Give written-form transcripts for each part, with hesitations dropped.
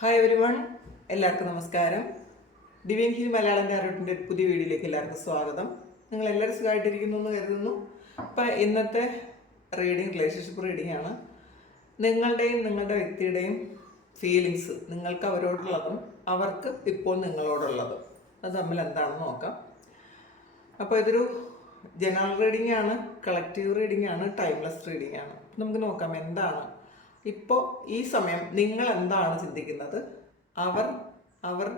Hi everyone, എല്ലാവർക്കും നമസ്കാരം. Divine heal Malayalam ടാരോട്ടിൻ്റെ പുതിയ വീഡിയോയിലേക്ക് എല്ലാവർക്കും സ്വാഗതം. നിങ്ങൾ എല്ലാവരും സുഖമായിട്ടിരിക്കുന്നു എന്ന് കരുതുന്നു. അപ്പം ഇന്നത്തെ റീഡിങ് റിലേഷൻഷിപ്പ് റീഡിംഗ് ആണ്. നിങ്ങളുടെയും നിങ്ങളുടെ വ്യക്തിയുടെയും ഫീലിങ്സ്, നിങ്ങൾക്ക് അവരോടുള്ളതും അവർക്ക് ഇപ്പോൾ നിങ്ങളോടുള്ളതും, അത് തമ്മിൽ എന്താണെന്ന് നോക്കാം. അപ്പോൾ ഇതൊരു ജനറൽ റീഡിംഗ് ആണ്, കളക്റ്റീവ് റീഡിംഗ് ആണ്, ടൈംലെസ് റീഡിംഗ് ആണ്. നമുക്ക് നോക്കാം എന്താണ് ഇപ്പോൾ ഈ സമയം നിങ്ങൾ എന്താണ് ചിന്തിക്കുന്നത്, അവർ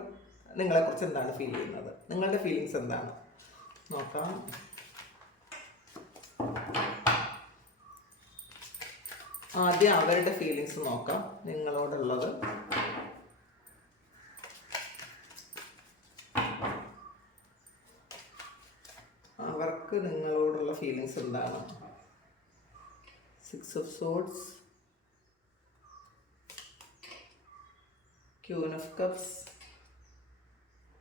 നിങ്ങളെക്കുറിച്ച് എന്താണ് ഫീൽ ചെയ്യുന്നത്, നിങ്ങളുടെ ഫീലിങ്സ് എന്താണ് നോക്കാം. ആദ്യം അവരുടെ ഫീലിങ്സ് നോക്കാം, നിങ്ങളോടുള്ളത്. അവർക്ക് നിങ്ങളോടുള്ള ഫീലിങ്സ് എന്താണ്? 6 of Swords, Queen of Cups,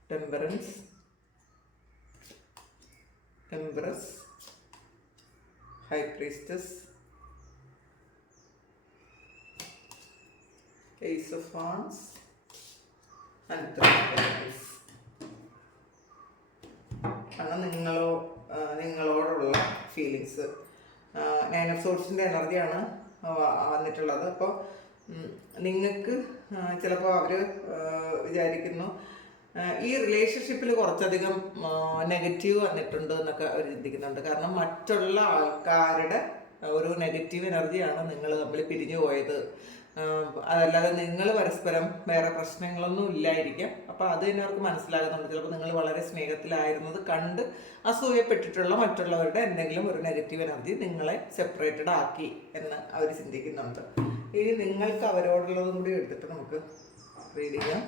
Temperance, Empress, High Priestess, Ace of Wands and 3 of Pentacles. ആണ് നിങ്ങളോടുള്ള ഫീലിങ്സ്. 9 of Swordsൻ്റെ എനർജിയാണ് വന്നിട്ടുള്ളത്. അപ്പോൾ നിങ്ങൾക്ക് ചിലപ്പോൾ അവർ വിചാരിക്കുന്നു ഈ റിലേഷൻഷിപ്പിൽ കുറച്ചധികം നെഗറ്റീവ് വന്നിട്ടുണ്ട് എന്നൊക്കെ അവർ ചിന്തിക്കുന്നുണ്ട്. കാരണം മറ്റുള്ള ആൾക്കാരുടെ ഒരു നെഗറ്റീവ് എനർജിയാണ് നിങ്ങൾ തമ്മിൽ പിരിഞ്ഞു പോയത്. അതല്ലാതെ നിങ്ങൾ പരസ്പരം വേറെ പ്രശ്നങ്ങളൊന്നും ഇല്ലായിരിക്കാം. അപ്പോൾ അത് തന്നെ അവർക്ക് മനസ്സിലാകുന്നുണ്ട്. ചിലപ്പോൾ നിങ്ങൾ വളരെ സ്നേഹത്തിലായിരുന്നത് കണ്ട് അസൂയപ്പെട്ടിട്ടുള്ള മറ്റുള്ളവരുടെ എന്തെങ്കിലും ഒരു നെഗറ്റീവ് എനർജി നിങ്ങളെ സെപ്പറേറ്റഡ് ആക്കി എന്ന് അവർ ചിന്തിക്കുന്നുണ്ട്. ഇനി നിങ്ങൾക്ക് അവരോടുള്ളതും കൂടി എടുത്തിട്ട് നമുക്ക് റീഡ് ചെയ്യാം.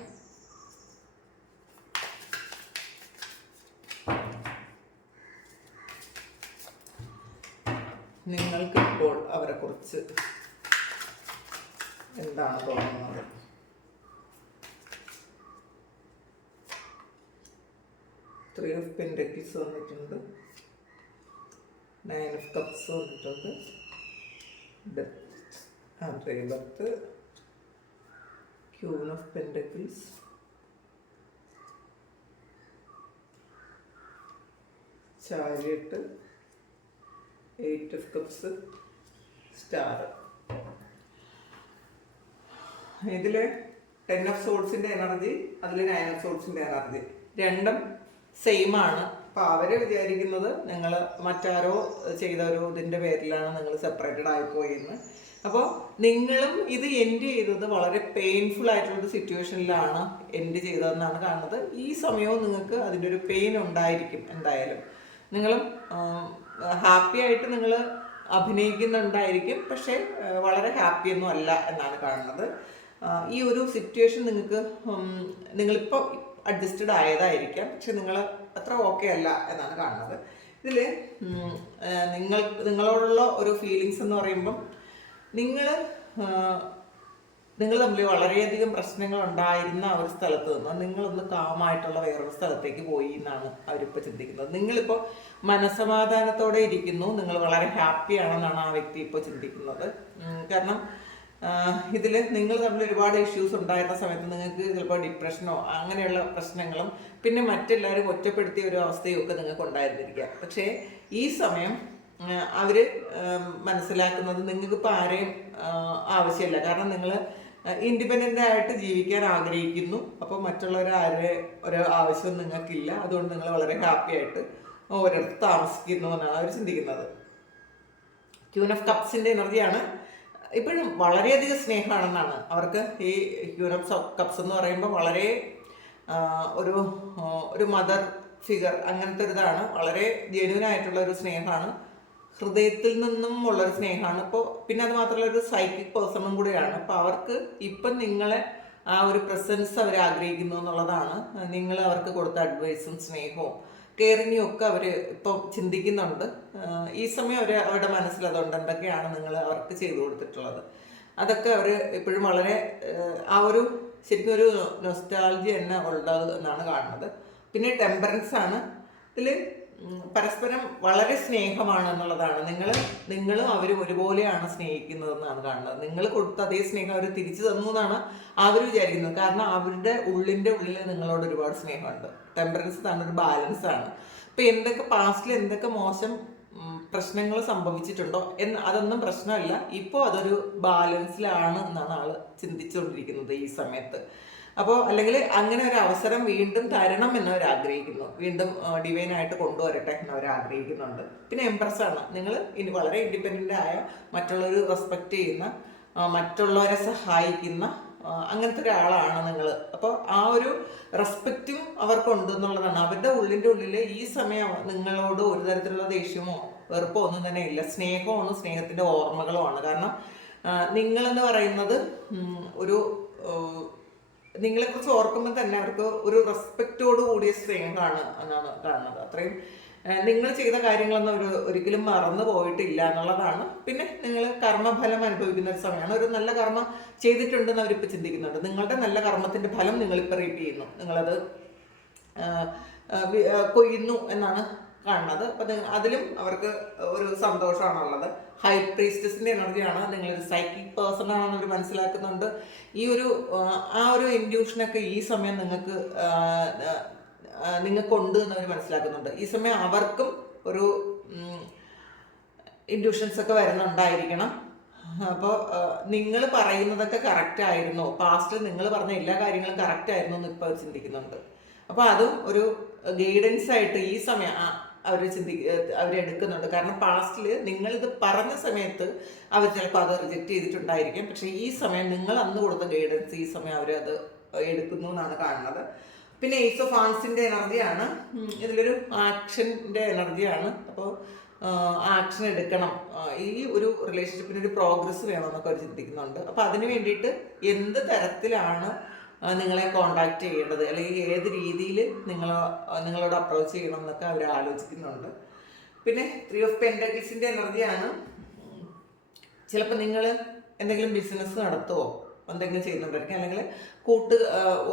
നിങ്ങൾക്കിപ്പോൾ അവരെക്കുറിച്ച് എന്താണ് തോന്നുന്നത്? 3 of Pentacles വന്നിട്ടുണ്ട്, 9 of Cups വന്നിട്ടുണ്ട്, Rebirth, Queen of Pentacles, Chariot, 8 of Cups, Star. ഇതിൽ 10 of Swordsൻ്റെ എനർജി, അതിൽ 9 of Swordsൻ്റെ എനർജി രണ്ടും സെയിം ആണ്. അപ്പോൾ അവർ വിചാരിക്കുന്നത് നിങ്ങൾ മറ്റാരോ ചെയ്ത ഒരു ഇതിൻ്റെ പേരിലാണ് നിങ്ങൾ സെപ്പറേറ്റഡ് ആയിപ്പോയെന്ന്. അപ്പോൾ നിങ്ങളും ഇത് എൻഡ് ചെയ്തത് വളരെ പെയിൻഫുൾ ആയിട്ടുള്ളൊരു സിറ്റുവേഷനിലാണ് എൻഡ് ചെയ്തതെന്നാണ് കാണുന്നത്. ഈ സമയവും നിങ്ങൾക്ക് അതിൻ്റെ ഒരു പെയിൻ ഉണ്ടായിരിക്കും. എന്തായാലും നിങ്ങളും ഹാപ്പി ആയിട്ട് നിങ്ങൾ അഭിനയിക്കുന്നുണ്ടായിരിക്കും, പക്ഷേ വളരെ ഹാപ്പിയൊന്നും അല്ല എന്നാണ് കാണുന്നത്. ഈ ഒരു സിറ്റുവേഷൻ നിങ്ങളിപ്പോൾ അഡ്ജസ്റ്റഡ് ആയതായിരിക്കാം, പക്ഷെ നിങ്ങൾ അത്ര ഓക്കെ അല്ല എന്നാണ് കാണുന്നത്. ഇതിൽ നിങ്ങളോടുള്ള ഒരു ഫീലിങ്സ് എന്ന് പറയുമ്പം നിങ്ങൾ തമ്മിൽ വളരെയധികം പ്രശ്നങ്ങൾ ഉണ്ടായിരുന്ന ആ ഒരു സ്ഥലത്ത് നിന്ന് നിങ്ങളൊന്ന് കാമായിട്ടുള്ള വേറൊരു സ്ഥലത്തേക്ക് പോയി എന്നാണ് അവരിപ്പോൾ ചിന്തിക്കുന്നത്. നിങ്ങളിപ്പോൾ മനസ്സമാധാനത്തോടെ ഇരിക്കുന്നു, നിങ്ങൾ വളരെ ഹാപ്പിയാണെന്നാണ് ആ വ്യക്തി ഇപ്പോൾ ചിന്തിക്കുന്നത്. കാരണം ഇതിൽ നിങ്ങൾ തമ്മിൽ ഒരുപാട് ഇഷ്യൂസ് ഉണ്ടായിരുന്ന സമയത്ത് നിങ്ങൾക്ക് ചിലപ്പോൾ ഡിപ്രഷനോ അങ്ങനെയുള്ള പ്രശ്നങ്ങളും പിന്നെ മറ്റെല്ലാവരും ഒറ്റപ്പെടുത്തിയ ഒരു അവസ്ഥയും ഒക്കെ നിങ്ങൾക്ക് ഉണ്ടായിരുന്നിരിക്കാം. പക്ഷേ ഈ സമയം അവർ മനസ്സിലാക്കുന്നത് നിങ്ങൾക്കിപ്പോൾ ആരെയും ആവശ്യമില്ല. കാരണം നിങ്ങൾ ഇൻഡിപെൻഡൻ്റ് ആയിട്ട് ജീവിക്കാൻ ആഗ്രഹിക്കുന്നു. അപ്പോൾ മറ്റുള്ളവരാരുടെ ഒരു ആവശ്യം നിങ്ങൾക്കില്ല. അതുകൊണ്ട് നിങ്ങൾ വളരെ ഹാപ്പി ആയിട്ട് ഒരിടത്ത് താമസിക്കുന്നു എന്നാണ് അവർ ചിന്തിക്കുന്നത്. ക്യൂൻ ഓഫ് കപ്സിൻ്റെ എനർജിയാണ്. ഇപ്പോഴും വളരെയധികം സ്നേഹമാണെന്നാണ് അവർക്ക്. ഈ ക്യൂൻ ഓഫ് കപ്സ് എന്ന് പറയുമ്പോൾ വളരെ ഒരു മദർ ഫിഗർ അങ്ങനത്തെ ഒരു ഇതാണ്. വളരെ ജെന്യൂൻ ആയിട്ടുള്ള ഒരു സ്നേഹമാണ്, ഹൃദയത്തിൽ നിന്നും ഉള്ളൊരു സ്നേഹമാണ്. ഇപ്പോൾ പിന്നെ അത് മാത്രമല്ല ഒരു സൈക്കിക് പേഴ്സണും കൂടിയാണ്. അപ്പോൾ അവർക്ക് ഇപ്പം നിങ്ങളെ ആ ഒരു പ്രസൻസ് അവർ ആഗ്രഹിക്കുന്നു എന്നുള്ളതാണ്. നിങ്ങൾ അവർക്ക് കൊടുത്ത അഡ്വൈസും സ്നേഹവും കെയറിങ്ങും ഒക്കെ അവർ ഇപ്പോൾ ചിന്തിക്കുന്നുണ്ട്. ഈ സമയം അവരുടെ മനസ്സിൽ അതുകൊണ്ട് എന്തൊക്കെയാണ് നിങ്ങൾ അവർക്ക് ചെയ്തു കൊടുത്തിട്ടുള്ളത് അതൊക്കെ അവർ ഇപ്പോഴും വളരെ ആ ഒരു ശരിക്കും ഒരു നൊസ്റ്റാൾജി തന്നെ ഉള്ളത് എന്നാണ് കാണുന്നത്. പിന്നെ ടെമ്പറൻസ് ആണ്. ഇതിൽ പരസ്പരം വളരെ സ്നേഹമാണ് എന്നുള്ളതാണ്. നിങ്ങളും അവരും ഒരുപോലെയാണ് സ്നേഹിക്കുന്നതെന്നാണ് കാണുന്നത്. നിങ്ങൾ കൊടുത്ത അതേ സ്നേഹം അവർ തിരിച്ചു തന്നു എന്നാണ് അവർ വിചാരിക്കുന്നത്. കാരണം അവരുടെ ഉള്ളിൽ നിങ്ങളോട് ഒരുപാട് സ്നേഹമുണ്ട്. ടെമ്പറൻസ് ആണ്, ഒരു ബാലൻസ് ആണ്. ഇപ്പം എന്തൊക്കെ പാസ്റ്റിൽ എന്തൊക്കെ മോശം പ്രശ്നങ്ങൾ സംഭവിച്ചിട്ടുണ്ടോ അതൊന്നും പ്രശ്നമല്ല. ഇപ്പോൾ അതൊരു ബാലൻസിലാണ് എന്നാണ് ആൾ ചിന്തിച്ചുകൊണ്ടിരിക്കുന്നത് ഈ സമയത്ത്. അപ്പോൾ അല്ലെങ്കിൽ അങ്ങനെ ഒരു അവസരം വീണ്ടും തരണം എന്നവർ ആഗ്രഹിക്കുന്നു, വീണ്ടും ഡിവൈനായിട്ട് കൊണ്ടുവരട്ടെ എന്നവർ ആഗ്രഹിക്കുന്നുണ്ട്. പിന്നെ എംപ്രസ് ആണ്. നിങ്ങൾ ഇനി വളരെ ഇൻഡിപെൻഡൻ്റ് ആയ, മറ്റുള്ളവർ റെസ്പെക്റ്റ് ചെയ്യുന്ന, മറ്റുള്ളവരെ സഹായിക്കുന്ന അങ്ങനത്തെ ഒരാളാണ് നിങ്ങൾ. അപ്പോൾ ആ ഒരു റെസ്പെക്റ്റും അവർക്കുണ്ട് എന്നുള്ളതാണ്. അവരുടെ ഉള്ളിൽ ഈ സമയം നിങ്ങളോട് ഒരു തരത്തിലുള്ള ദേഷ്യമോ വെറുപ്പോ ഒന്നും തന്നെ ഇല്ല. സ്നേഹമാണ്, സ്നേഹത്തിൻ്റെ ഓർമ്മകളുമാണ്. കാരണം നിങ്ങളെന്ന് പറയുന്നത് ഒരു നിങ്ങളെക്കുറിച്ച് ഓർക്കുമ്പോൾ തന്നെ അവർക്ക് ഒരു റെസ്പെക്റ്റോട് കൂടിയ സ്നേഹമാണ് എന്നാണ് കാണുന്നത്. അത്രയും നിങ്ങൾ ചെയ്ത കാര്യങ്ങളൊന്നും അവർ ഒരിക്കലും മറന്നു പോയിട്ടില്ല എന്നുള്ളതാണ്. പിന്നെ നിങ്ങൾ കർമ്മഫലം അനുഭവിക്കുന്ന ഒരു സമയമാണ്. ഒരു നല്ല കർമ്മം ചെയ്തിട്ടുണ്ടെന്ന് അവരിപ്പോൾ ചിന്തിക്കുന്നുണ്ട്. നിങ്ങളുടെ നല്ല കർമ്മത്തിൻ്റെ ഫലം നിങ്ങളിപ്പോൾ റീപ്പ് ചെയ്യുന്നു, നിങ്ങളത് കൊയ്യുന്നു എന്നാണ് കാണുന്നത്. അപ്പം അതിലും അവർക്ക് ഒരു സന്തോഷമാണുള്ളത്. ഹൈ പ്രീസ്റ്റസിൻ്റെ എനർജിയാണ്. നിങ്ങളൊരു സൈക്കിക് പേഴ്സൺ ആണെന്ന് അവർ മനസ്സിലാക്കുന്നുണ്ട്. ഈ ഒരു ആ ഒരു ഇൻഡ്യൂഷനൊക്കെ ഈ സമയം നിങ്ങൾക്കുണ്ട് എന്ന് അവർ മനസ്സിലാക്കുന്നുണ്ട്. ഈ സമയം അവർക്കും ഒരു ഇൻഡ്യൂഷൻസ് ഒക്കെ വരുന്നുണ്ടായിരിക്കണം. അപ്പോൾ നിങ്ങൾ പറയുന്നതൊക്കെ കറക്റ്റ് ആയിരുന്നോ, പാസ്റ്റിൽ നിങ്ങൾ പറഞ്ഞ എല്ലാ കാര്യങ്ങളും കറക്റ്റ് ആയിരുന്നോ എന്ന് ഇപ്പോൾ അവർ ചിന്തിക്കുന്നുണ്ട്. അപ്പോൾ അതും ഒരു ഗൈഡൻസ് ആയിട്ട് ഈ സമയം അവരെടുക്കുന്നുണ്ട്. കാരണം പാസ്റ്റിൽ നിങ്ങളിത് പറഞ്ഞ സമയത്ത് അവർ ചിലപ്പോൾ അത് റിജക്റ്റ് ചെയ്തിട്ടുണ്ടായിരിക്കും. പക്ഷേ ഈ സമയം നിങ്ങൾ അന്ന് കൊടുത്ത ഗൈഡൻസ് ഈ സമയം അവരത് എടുക്കുന്നു എന്നാണ് കാണുന്നത്. പിന്നെ ഏസ് ഓഫ് ആൻസിൻ്റെ എനർജിയാണ്. ഇതിലൊരു ആക്ഷൻ്റെ എനർജിയാണ്. അപ്പോൾ ആക്ഷൻ എടുക്കണം, ഈ ഒരു റിലേഷൻഷിപ്പിന് ഒരു പ്രോഗ്രസ് വേണമെന്നൊക്കെ അവർ ചിന്തിക്കുന്നുണ്ട്. അപ്പോൾ അതിന് വേണ്ടിയിട്ട് എന്ത് തരത്തിലാണ് നിങ്ങളെ കോണ്ടാക്ട് ചെയ്യേണ്ടത്, അല്ലെങ്കിൽ ഏത് രീതിയിൽ നിങ്ങളോട് അപ്രോച്ച് ചെയ്യണം എന്നൊക്കെ അവർ ആലോചിക്കുന്നുണ്ട്. പിന്നെ 3 ഓഫ് പെൻറ്റക്കിൾസിൻ്റെ എനർജിയാണ്. ചിലപ്പോൾ നിങ്ങൾ എന്തെങ്കിലും ബിസിനസ് നടത്തുമോ എന്തെങ്കിലും ചെയ്യുന്നുണ്ടായിരിക്കും, അല്ലെങ്കിൽ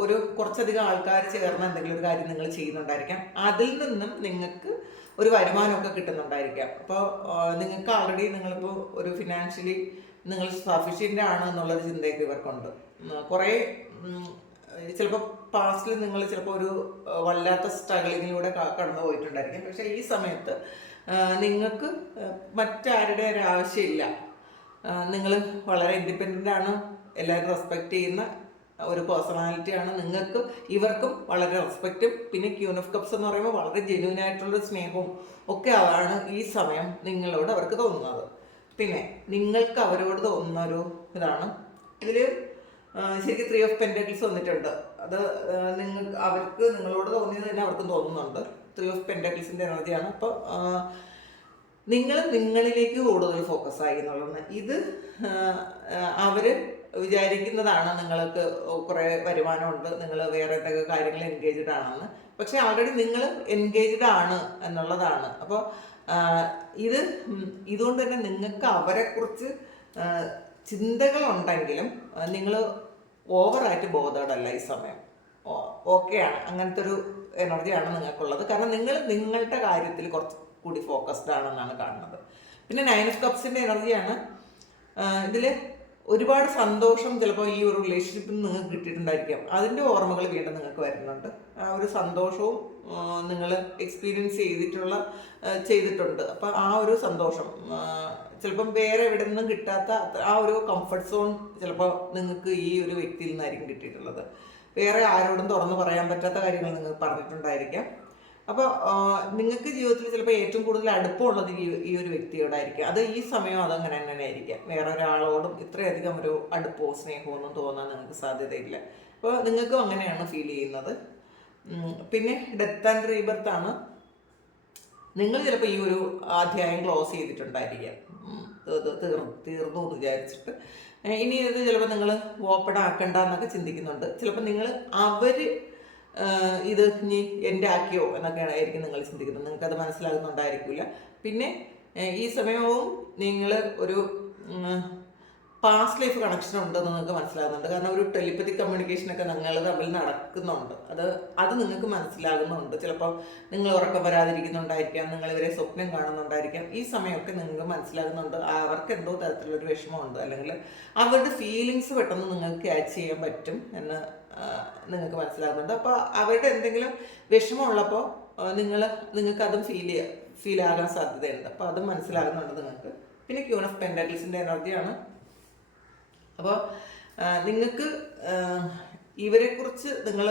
ഒരു കുറച്ചധികം ആൾക്കാർ ചേർന്ന് എന്തെങ്കിലും ഒരു കാര്യം നിങ്ങൾ ചെയ്യുന്നുണ്ടായിരിക്കാം. അതിൽ നിന്നും നിങ്ങൾക്ക് ഒരു വരുമാനമൊക്കെ കിട്ടുന്നുണ്ടായിരിക്കാം. അപ്പോൾ നിങ്ങൾക്ക് ആൾറെഡി നിങ്ങളിപ്പോൾ ഒരു ഫിനാൻഷ്യലി നിങ്ങൾ സഫിഷ്യൻ്റ് ആണ് എന്നുള്ളൊരു ചിന്തയൊക്കെ ഇവർക്കുണ്ട്. കുറേ ചിലപ്പോൾ പാസ്റ്റിൽ നിങ്ങൾ ചിലപ്പോൾ ഒരു വല്ലാത്ത സ്ട്രഗിളിങ്ങിലൂടെ കടന്നു പോയിട്ടുണ്ടായിരിക്കും. പക്ഷേ ഈ സമയത്ത് നിങ്ങൾക്ക് മറ്റാരുടെ ഒരു ആവശ്യമില്ല. നിങ്ങൾ വളരെ ഇൻഡിപെൻഡൻ്റ് ആണ്, എല്ലാവരും റെസ്പെക്റ്റ് ചെയ്യുന്ന ഒരു പേഴ്സണാലിറ്റിയാണ്. ഇവർക്കും വളരെ റെസ്പെക്റ്റും പിന്നെ ക്യൂൻ ഓഫ് കപ്സ് എന്ന് പറയുമ്പോൾ വളരെ ജെന്യൂൻ ആയിട്ടുള്ള സ്നേഹവും ഒക്കെ ആണ് ഈ സമയം നിങ്ങളോട് അവർക്ക് തോന്നുന്നത്. പിന്നെ നിങ്ങൾക്ക് അവരോട് തോന്നുന്ന ഒരു ഇതാണ് ഇതിൽ ശരിക്കും 3 ഓഫ് പെൻറ്റക്കിൾസ് വന്നിട്ടുണ്ട്. അത് അവർക്ക് നിങ്ങളോട് തോന്നിയത് തന്നെ അവർക്കും തോന്നുന്നുണ്ട്. 3 ഓഫ് പെൻറ്റക്കിൾസിൻ്റെ എനർജിയാണ്. അപ്പോൾ നിങ്ങളിലേക്ക് കൂടുതൽ ഫോക്കസ് ആയി എന്നുള്ളത്. ഇത് അവർ വിചാരിക്കുന്നതാണ് നിങ്ങൾക്ക് കുറേ വരുമാനമുണ്ട്, നിങ്ങൾ വേറെ എന്തൊക്കെ കാര്യങ്ങൾ എൻഗേജ്ഡ് ആണെന്ന്. പക്ഷെ ആൾറെഡി നിങ്ങൾ എൻഗേജ്ഡ് ആണ് എന്നുള്ളതാണ്. അപ്പോൾ ഇതുകൊണ്ട് തന്നെ നിങ്ങൾക്ക് അവരെക്കുറിച്ച് ചിന്തകളുണ്ടെങ്കിലും നിങ്ങൾ ഓവറായിട്ട് ബോധേഡല്ല ഈ സമയം. ഓക്കെയാണ്, അങ്ങനത്തെ ഒരു എനർജിയാണ് നിങ്ങൾക്കുള്ളത്. കാരണം നിങ്ങളുടെ കാര്യത്തിൽ കുറച്ച് കൂടി ഫോക്കസ്ഡ് ആണെന്നാണ് കാണുന്നത്. പിന്നെ 9 ഓഫ് കപ്സിൻ്റെ എനർജിയാണ്. ഇതിൽ ഒരുപാട് സന്തോഷം ചിലപ്പോൾ ഈ ഒരു റിലേഷൻഷിപ്പിൽ നിന്ന് നിങ്ങൾക്ക് കിട്ടിയിട്ടുണ്ടായിരിക്കാം. അതിൻ്റെ ഓർമ്മകൾ വീണ്ടും നിങ്ങൾക്ക് വരുന്നുണ്ട്. ആ ഒരു സന്തോഷവും നിങ്ങൾ എക്സ്പീരിയൻസ് ചെയ്തിട്ടുണ്ട്. അപ്പം ആ ഒരു സന്തോഷം ചിലപ്പം വേറെ എവിടെ നിന്നും കിട്ടാത്ത ആ ഒരു കംഫർട്ട് സോൺ ചിലപ്പോൾ നിങ്ങൾക്ക് ഈ ഒരു വ്യക്തിയിൽ നിന്നായിരിക്കും കിട്ടിയിട്ടുള്ളത്. വേറെ ആരോടും തുറന്ന് പറയാൻ പറ്റാത്ത കാര്യങ്ങൾ നിങ്ങൾ പറഞ്ഞിട്ടുണ്ടായിരിക്കാം. അപ്പോൾ നിങ്ങൾക്ക് ജീവിതത്തിൽ ചിലപ്പോൾ ഏറ്റവും കൂടുതൽ അടുപ്പമുള്ളത് ഈ ഒരു വ്യക്തിയോടായിരിക്കും. അത് ഈ സമയം അതങ്ങനെ തന്നെ ആയിരിക്കാം. വേറെ ഒരാളോടും ഇത്രയധികം ഒരു അടുപ്പമോ സ്നേഹമോ ഒന്നും തോന്നാൻ നിങ്ങൾക്ക് സാധ്യതയില്ല. അപ്പോൾ നിങ്ങൾക്കും അങ്ങനെയാണ് ഫീൽ ചെയ്യുന്നത്. പിന്നെ ഡെത്ത് ആൻഡ് റീബർത്ത് ആണ്. നിങ്ങൾ ചിലപ്പോൾ ഈ ഒരു അധ്യായം ക്ലോസ് ചെയ്തിട്ടുണ്ടായിരിക്കാം, തീർന്നു എന്ന് വിചാരിച്ചിട്ട്. ഇനി ഇത് ചിലപ്പോൾ നിങ്ങൾ ഓപ്പൺ ആക്കണ്ട എന്നൊക്കെ ചിന്തിക്കുന്നുണ്ട്. ചിലപ്പോൾ അവർ ഇത് ഇനി എൻ്റെ ആക്കിയോ എന്നൊക്കെയാണ് ആയിരിക്കും നിങ്ങൾ ചിന്തിക്കുന്നത്. നിങ്ങൾക്കത് മനസ്സിലാകുന്നുണ്ടായിരിക്കില്ല. പിന്നെ ഈ സമയവും നിങ്ങൾ ഒരു പാസ്റ്റ് ലൈഫ് കണക്ഷൻ ഉണ്ടെന്ന് നിങ്ങൾക്ക് മനസ്സിലാകുന്നുണ്ട്. കാരണം ഒരു ടെലിപ്പതി കമ്മ്യൂണിക്കേഷനൊക്കെ നിങ്ങൾ തമ്മിൽ നടക്കുന്നുണ്ട്. അത് നിങ്ങൾക്ക് മനസ്സിലാകുന്നുണ്ട്. ചിലപ്പോൾ നിങ്ങൾ ഉറക്കം വരാതിരിക്കുന്നുണ്ടായിരിക്കാം, നിങ്ങൾ ഇവരെ സ്വപ്നം കാണുന്നുണ്ടായിരിക്കാം. ഈ സമയമൊക്കെ നിങ്ങൾക്ക് മനസ്സിലാകുന്നുണ്ട് അവർക്ക് എന്തോ തരത്തിലുള്ളൊരു വിഷമമുണ്ട്, അല്ലെങ്കിൽ അവരുടെ ഫീലിങ്സ് പെട്ടെന്ന് നിങ്ങൾക്ക് ക്യാച്ച് ചെയ്യാൻ പറ്റും എന്ന് നിങ്ങൾക്ക് മനസ്സിലാകുന്നുണ്ട്. അപ്പോൾ അവരുടെ എന്തെങ്കിലും വിഷമമുള്ളപ്പോൾ നിങ്ങൾക്ക് അതും ഫീൽ ആകാൻ സാധ്യതയുണ്ട്. അപ്പോൾ അതും മനസ്സിലാകുന്നുണ്ട് നിങ്ങൾക്ക്. പിന്നെ ക്യൂൺ ഓഫ് പെൻറ്റാക്കിൾസിൻ്റെ എനർജിയാണ്. അപ്പോൾ നിങ്ങൾക്ക് ഇവരെക്കുറിച്ച് നിങ്ങൾ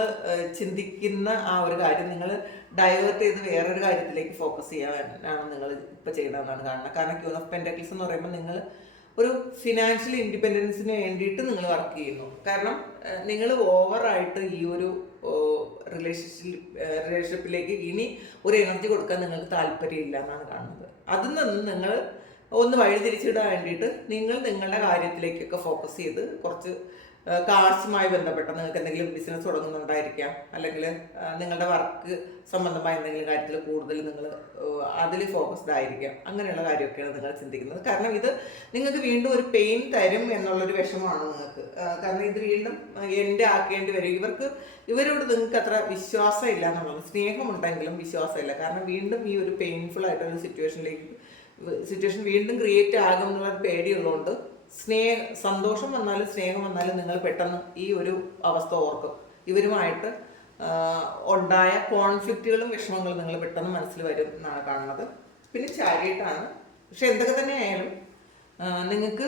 ചിന്തിക്കുന്ന ആ ഒരു കാര്യം നിങ്ങൾ ഡൈവേർട്ട് ചെയ്ത് വേറൊരു കാര്യത്തിലേക്ക് ഫോക്കസ് ചെയ്യാനാണ് നിങ്ങൾ ഇപ്പോൾ ചെയ്യണമെന്നാണ് കാണുന്നത്. കാരണം ക്യൂൺ ഓഫ് പെൻറ്റാക്കിൾസ് എന്ന് പറയുമ്പോൾ നിങ്ങൾ ഒരു ഫിനാൻഷ്യൽ ഇൻഡിപെൻഡൻസിന് വേണ്ടിയിട്ട് നിങ്ങൾ വർക്ക് ചെയ്യുന്നു. കാരണം നിങ്ങൾ ഓവറായിട്ട് ഈ ഒരു റിലേഷൻഷിപ്പിലേക്ക് ഇനി ഒരു എനർജി കൊടുക്കാൻ നിങ്ങൾക്ക് താല്പര്യമില്ല എന്നാണ് കാണുന്നത്. അതിൽ നിന്ന് നിങ്ങൾ ഒന്ന് വഴിതിരിച്ചിടാൻ വേണ്ടിയിട്ട് നിങ്ങൾ നിങ്ങളുടെ കാര്യത്തിലേക്കൊക്കെ ഫോക്കസ് ചെയ്ത് കുറച്ച് കാശുമായി ബന്ധപ്പെട്ട നിങ്ങൾക്ക് എന്തെങ്കിലും ബിസിനസ് തുടങ്ങുന്നുണ്ടായിരിക്കാം, അല്ലെങ്കിൽ നിങ്ങളുടെ വർക്ക് സംബന്ധമായ എന്തെങ്കിലും കാര്യത്തിൽ കൂടുതൽ നിങ്ങൾ അതിൽ ഫോക്കസ്ഡ് ആയിരിക്കാം. അങ്ങനെയുള്ള കാര്യമൊക്കെയാണ് നിങ്ങൾ ചിന്തിക്കുന്നത്. കാരണം ഇത് നിങ്ങൾക്ക് വീണ്ടും ഒരു പെയിൻ തരും എന്നുള്ളൊരു വിഷമമാണ് നിങ്ങൾക്ക്. കാരണം ഇത് വീണ്ടും എൻ്റെ ആക്കേണ്ടി വരും. ഇവരോട് നിങ്ങൾക്ക് അത്ര വിശ്വാസം ഇല്ല എന്നുള്ളത്. സ്നേഹമുണ്ടെങ്കിലും വിശ്വാസമില്ല. കാരണം വീണ്ടും ഈ ഒരു പെയിൻഫുൾ ആയിട്ടുള്ള സിറ്റുവേഷൻ വീണ്ടും ക്രിയേറ്റ് ആകും എന്നുള്ളൊരു പേടിയുള്ളതുകൊണ്ട് സന്തോഷം വന്നാലും സ്നേഹം വന്നാലും നിങ്ങൾ പെട്ടെന്ന് ഈ ഒരു അവസ്ഥ ഓർക്കും. ഇവരുമായിട്ട് ഉണ്ടായ കോൺഫ്ലിക്റ്റുകളും വിഷമങ്ങളും നിങ്ങൾ പെട്ടെന്ന് മനസ്സിൽ വരും എന്നാണ് കാണുന്നത്. പിന്നെ ചാരിയറ്റാണ്. പക്ഷെ എന്തൊക്കെ തന്നെ ആയാലും നിങ്ങൾക്ക്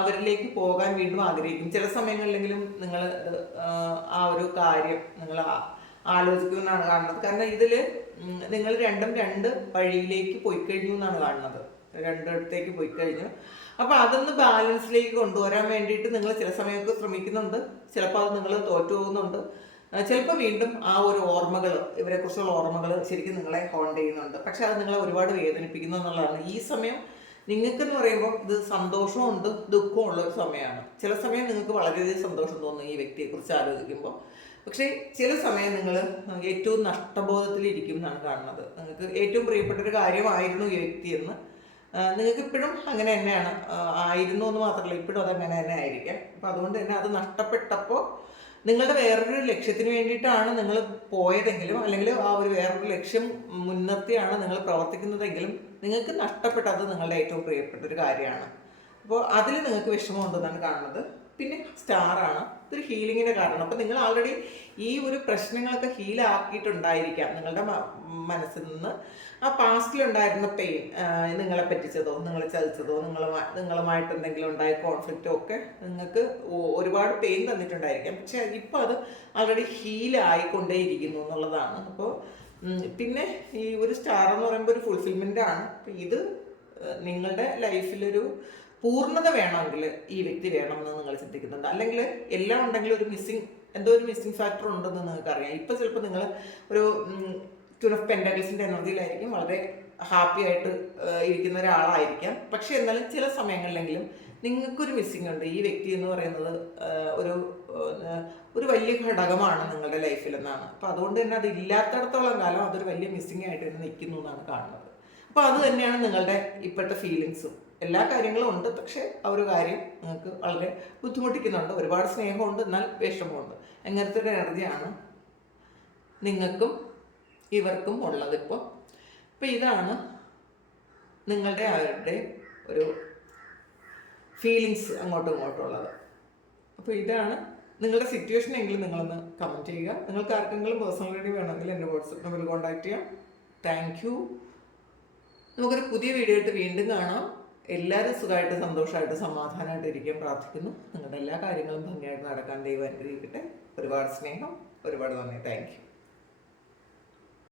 അവരിലേക്ക് പോകാൻ വീണ്ടും ആഗ്രഹിക്കും. ചില സമയങ്ങളിലെങ്കിലും നിങ്ങൾ ആ ഒരു കാര്യം നിങ്ങൾ ആലോചിക്കുമെന്നാണ് കാണുന്നത്. കാരണം ഇതിൽ നിങ്ങൾ രണ്ട് വഴിയിലേക്ക് പോയി കഴിഞ്ഞു എന്നാണ് കാണുന്നത്. രണ്ടിടത്തേക്ക് പോയി കഴിഞ്ഞു. അപ്പോൾ അതൊന്ന് ബാലൻസിലേക്ക് കൊണ്ടുവരാൻ വേണ്ടിയിട്ട് നിങ്ങൾ ചില സമയമൊക്കെ ശ്രമിക്കുന്നുണ്ട്. ചിലപ്പോൾ അത് നിങ്ങൾ തോറ്റു പോകുന്നുണ്ട്. ചിലപ്പോൾ വീണ്ടും ആ ഒരു ഓർമ്മകൾ, ഇവരെക്കുറിച്ചുള്ള ഓർമ്മകൾ ശരിക്കും നിങ്ങളെ ഹോണ്ട് ചെയ്യുന്നുണ്ട്. പക്ഷെ അത് നിങ്ങളെ ഒരുപാട് വേദനിപ്പിക്കുന്നു എന്നുള്ളതാണ്. ഈ സമയം നിങ്ങൾക്കെന്ന് പറയുമ്പോൾ ഇത് സന്തോഷമുണ്ട് ദുഃഖവും ഉള്ളൊരു സമയമാണ്. ചില സമയം നിങ്ങൾക്ക് വളരെയധികം സന്തോഷം തോന്നും ഈ വ്യക്തിയെക്കുറിച്ച് ആലോചിക്കുമ്പോൾ. പക്ഷേ ചില സമയം നിങ്ങൾ ഏറ്റവും നഷ്ടബോധത്തിലിരിക്കും എന്നാണ് കാണുന്നത്. നിങ്ങൾക്ക് ഏറ്റവും പ്രിയപ്പെട്ട ഒരു കാര്യമായിരുന്നു ഈ വ്യക്തിയെന്ന് നിങ്ങൾക്ക് ഇപ്പോഴും അങ്ങനെ തന്നെയാണ്, ആയിരുന്നു എന്ന് മാത്രമല്ല ഇപ്പോഴും അതങ്ങനെ തന്നെ ആയിരിക്കാം. അപ്പം അതുകൊണ്ട് തന്നെ അത് നഷ്ടപ്പെട്ടപ്പോൾ നിങ്ങളുടെ വേറൊരു ലക്ഷ്യത്തിന് വേണ്ടിയിട്ടാണ് നിങ്ങൾ പോയതെങ്കിലും, അല്ലെങ്കിൽ ആ ഒരു വേറൊരു ലക്ഷ്യം മുൻനിർത്തിയാണ് നിങ്ങൾ പ്രവർത്തിക്കുന്നതെങ്കിലും നിങ്ങൾക്ക് നഷ്ടപ്പെട്ടത് നിങ്ങളുടെ ഏറ്റവും പ്രിയപ്പെട്ട ഒരു കാര്യമാണ്. അപ്പോൾ അതിൽ നിങ്ങൾക്ക് വിഷമമുണ്ടെന്നാണ് കാണുന്നത്. പിന്നെ സ്റ്റാറാണ്. ഇതൊരു ഹീലിങ്ങിൻ്റെ കാരണം. അപ്പോൾ നിങ്ങൾ ആൾറെഡി ഈ ഒരു പ്രശ്നങ്ങളൊക്കെ ഹീലാക്കിയിട്ടുണ്ടായിരിക്കാം നിങ്ങളുടെ മനസ്സിൽ നിന്ന്. ആ പാസ്റ്റിലുണ്ടായിരുന്ന പെയിൻ, നിങ്ങളെ പറ്റിച്ചതോ നിങ്ങളെ ചതിച്ചതോ നിങ്ങളുമായിട്ട് എന്തെങ്കിലും ഉണ്ടായ കോൺഫ്ലിക്റ്റോ ഒക്കെ നിങ്ങൾക്ക് ഒരുപാട് പെയിൻ തന്നിട്ടുണ്ടായിരിക്കാം. പക്ഷെ ഇപ്പോൾ അത് ആൾറെഡി ഹീലായിക്കൊണ്ടേയിരിക്കുന്നു എന്നുള്ളതാണ്. അപ്പോൾ പിന്നെ ഈ ഒരു സ്റ്റാർ എന്ന് പറയുമ്പോൾ ഒരു ഫുൾഫിൽമെൻ്റ് ആണ്. അപ്പോൾ ഇത് നിങ്ങളുടെ ലൈഫിലൊരു പൂർണ്ണത വേണമെങ്കിൽ ഈ വ്യക്തി വേണമെന്ന് നിങ്ങൾ ചിന്തിക്കുന്നുണ്ട്. അല്ലെങ്കിൽ എല്ലാം ഉണ്ടെങ്കിൽ എന്തോ ഒരു മിസ്സിങ് ഫാക്ടർ ഉണ്ടെന്ന് നിങ്ങൾക്കറിയാം. ഇപ്പോൾ ചിലപ്പോൾ നിങ്ങൾ ഒരു ക്യൂൺ ഓഫ് പെൻറ്റാക്കിൾസിൻ്റെ എനർജിയിലായിരിക്കും, വളരെ ഹാപ്പി ആയിട്ട് ഇരിക്കുന്ന ഒരാളായിരിക്കാം. പക്ഷെ എന്നാലും ചില സമയങ്ങളിലെങ്കിലും നിങ്ങൾക്കൊരു മിസ്സിങ് ഉണ്ട്. ഈ വ്യക്തി എന്ന് പറയുന്നത് ഒരു വലിയ ഘടകമാണ് നിങ്ങളുടെ ലൈഫിൽ എന്നാണ്. അപ്പോൾ അതുകൊണ്ട് തന്നെ അത് ഇല്ലാത്തടത്തോളം കാലം അതൊരു വലിയ മിസ്സിങ് ആയിട്ട് തന്നെ നിൽക്കുന്നു എന്നാണ് കാണുന്നത്. അപ്പോൾ അത് തന്നെയാണ് നിങ്ങളുടെ ഇപ്പോഴത്തെ ഫീലിങ്സും. എല്ലാ കാര്യങ്ങളും ഉണ്ട്, പക്ഷേ ആ ഒരു കാര്യം നിങ്ങൾക്ക് വളരെ ബുദ്ധിമുട്ടിക്കുന്നുണ്ട്. ഒരുപാട് സ്നേഹമുണ്ട്, എന്നാൽ വിഷമമുണ്ട്. അങ്ങനത്തെ ഒരു എനർജിയാണ് നിങ്ങൾക്കും ഇവർക്കും ഉള്ളത് ഇപ്പോൾ. ഇതാണ് നിങ്ങളുടെ അവരുടെ ഒരു ഫീലിങ്സ് അങ്ങോട്ടും ഇങ്ങോട്ടും ഉള്ളത്. അപ്പോൾ ഇതാണ് നിങ്ങളുടെ സിറ്റുവേഷൻ എങ്കിലും നിങ്ങളൊന്ന് കമൻറ്റ് ചെയ്യുക. നിങ്ങൾക്ക് ആർക്കെങ്കിലും പേഴ്സണൽ റീഡിംഗ് വേണമെങ്കിൽ എൻ്റെ വാട്സപ്പ് നമ്പറിൽ കോൺടാക്ട് ചെയ്യാം. Thank you. നമുക്കൊരു പുതിയ വീഡിയോ ആയിട്ട് വീണ്ടും കാണാം. എല്ലാവരും സുഖമായിട്ട് സന്തോഷമായിട്ട് സമാധാനമായിട്ട് ഇരിക്കാൻ പ്രാർത്ഥിക്കുന്നു. നിങ്ങളുടെ എല്ലാ കാര്യങ്ങളും ഭംഗിയായിട്ട് നടക്കാൻ ദൈവം അനുഗ്രഹിക്കട്ടെ. ഒരുപാട് സ്നേഹം, ഒരുപാട് നന്ദി. Thank you.